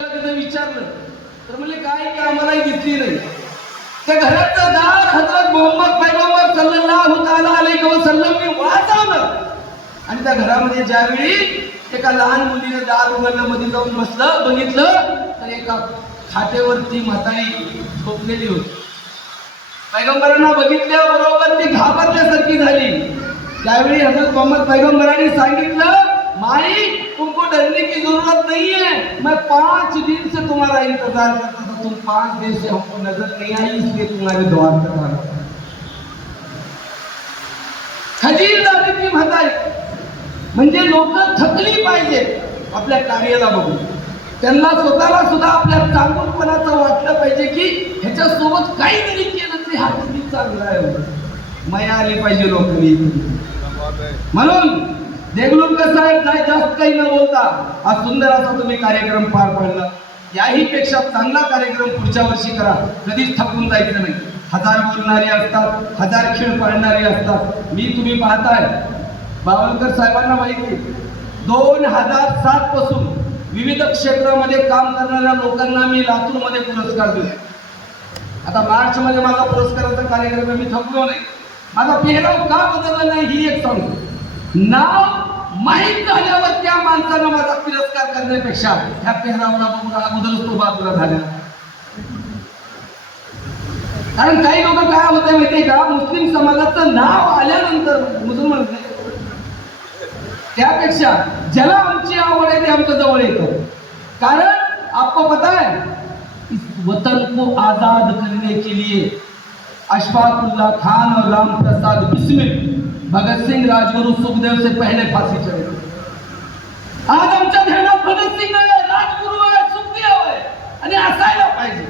तिथं विचारलं तर म्हणले काय की आम्हालाही दिसली नाही. त्या घराचं दार हजरत मोहम्मद पैगंबर सल्लल्लाहु ताला अलैहि वसल्लमने वाजवलं आणि त्या घरामध्ये ज्यावेळी एका लहान मुलीने दार उघडलं, मध्ये जाऊन बसलं, बघितलं तर एका खाटेवरती म्हातारी झोपलेली होती. पैगंबरांना बघितल्याबरोबर ती घाबरल्यासारखी झाली. त्यावेळी हजरत मोहम्मद पैगंबरांनी सांगितलं, माई तुमको डरने की जरूरत नहीं है, मैं 5 दिन से तुम्हारा इंतजार करता था, तुम 5 दिन से हमको नजर नहीं आई, इसलिए तुम्हारे द्वार तक आया. खजील झाली ती म्हातारी. म्हणजे लोक थकली पाहिजे आपल्या कार्याला बघून. त्यांना स्वतःला सुद्धा आपल्या चांगुलपणाचं वाटलं पाहिजे की ह्याच्यासोबत काहीतरी केलं तरी हा किती चांगला आहे, माया आली पाहिजे लोकांनी. म्हणून देगलूरकर साहेब काय जास्त काही न बोलता हा सुंदर असा तुम्ही कार्यक्रम पार पाडला. याही पेक्षा चांगला कार्यक्रम पुढच्या वर्षी करा. कधीच थकून जायचं नाही. 1000 बोलणारे असतात, 1000 खेळ पाळणारे असतात. मी तुम्ही पाहताय बावनकर साहेबांना माहिती 2007 पासून विविध क्षेत्रामध्ये काम करणाऱ्या लोकांना मी लातूरमध्ये पुरस्कार दिले. आता मार्च मध्ये माझा पुरस्काराचा कार्यक्रम, मी थकलो नाही. माझा पेहराव का बदलला नाही ही एक सांगतो. नाव माहीत झाल्यावर त्या माणसानं माझा पुरस्कार करण्यापेक्षा ह्या पेहरावाला बघून अगोदरच तो बाजूला झाला. कारण काही लोक काय होते माहितीये का, मुस्लिम समाजाचं नाव आल्यानंतर मुसलमान त्यापेक्षा ज्याला आमची आवड आहे ते आमच्या जवळ येतं. कारण आपको पता है इस वतन को आजाद करने के लिए अशफाकुल्लाह खान और राम प्रसाद बिस्मिल, भगत सिंग, राजगुरु, सुखदेव से पहले फांसी चढ़े. आज आमच्या ध्यानात भगत सिंग आहे, राजगुरु आहे, सुखदेव आहे आणि असायला पाहिजे.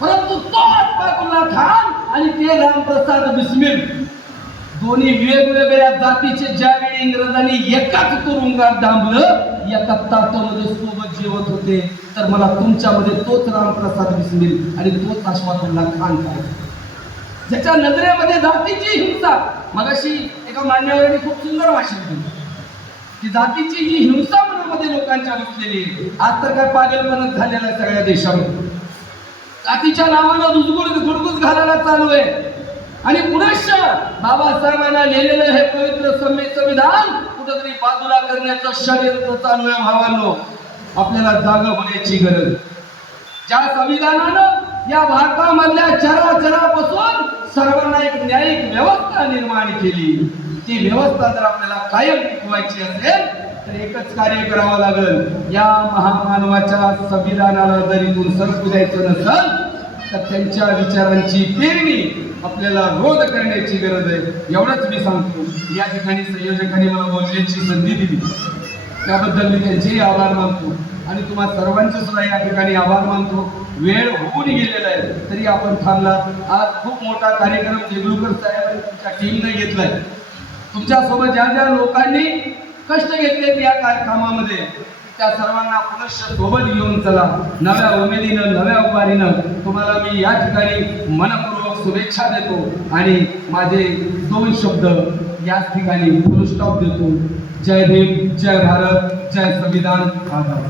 परंतु तो अशफाकुल्लाह खान आणि ते राम प्रसाद बिस्मिल दोन्ही वेगवेगळ्या जातीचे ज्यावेळी इंग्रजांनी एकाच तुरुंगात डांबलं, एका ताटामध्ये सोबत जेवत होते, तर मला तुमच्यामध्ये तोच रामप्रसाद बिस्मिल आणि तोच अशफाकुल्लाह खान पाहिजे, ज्याच्या नजरेमध्ये जातीची हिंसा. मगाशी एका मान्यवरांनी खूप सुंदर भाषण केलं की जातीची जी हिंसा मनामध्ये लोकांच्या घुसलेली आहे. आज तर काय पागलपणच झालेला आहे सगळ्या देशामध्ये. जातीच्या नावानं गुडगुज घालायला चालू आहे. आणि पुनश्च बाबासाहेबांना लिहिलेलं हे पवित्र संविधान कुठेतरी बाजूला करण्याचं षडयंत्र चालू आहे. भावांनो, आपल्याला जागा होण्याची गरज. ज्या संविधानानं या भारतामधल्या चराचरापासून सर्वांना एक न्यायिक व्यवस्था निर्माण केली, ती व्यवस्था जर आपल्याला कायम टिकवायची असेल तर एकच कार्य करावं लागेल. या महामानवाच्या संविधानाला जर इथून सरकू द्यायचं नसेल तर त्यांच्या विचारांची पेरणी आपल्याला रोध करण्याची गरज आहे. एवढंच मी सांगतो. या ठिकाणी संयोजकांनी मला बोलण्याची संधी दिली त्याबद्दल मी त्यांचेही आभार मानतो आणि तुम्हा सर्वांचे सुद्धा या ठिकाणी आभार मानतो. वेळ होऊन गेलेला आहे तरी आपण थांबला. आज खूप मोठा कार्यक्रम देगलूरकर साहेब आणि तुमच्या टीमने घेतलाय. तुमच्यासोबत ज्या ज्या लोकांनी कष्ट घेतले या कामामध्ये त्या सर्वांना पुनश्च सोबत घेऊन चला. नव्या उमेदीनं, नव्या उभारीनं तुम्हाला मी या ठिकाणी मनपूर्वक शुभेच्छा देतो आणि माझे 2 शब्द याच ठिकाणी फुल स्टॉप देतो. जय भीम, जय भारत, जय संविधान. आभार.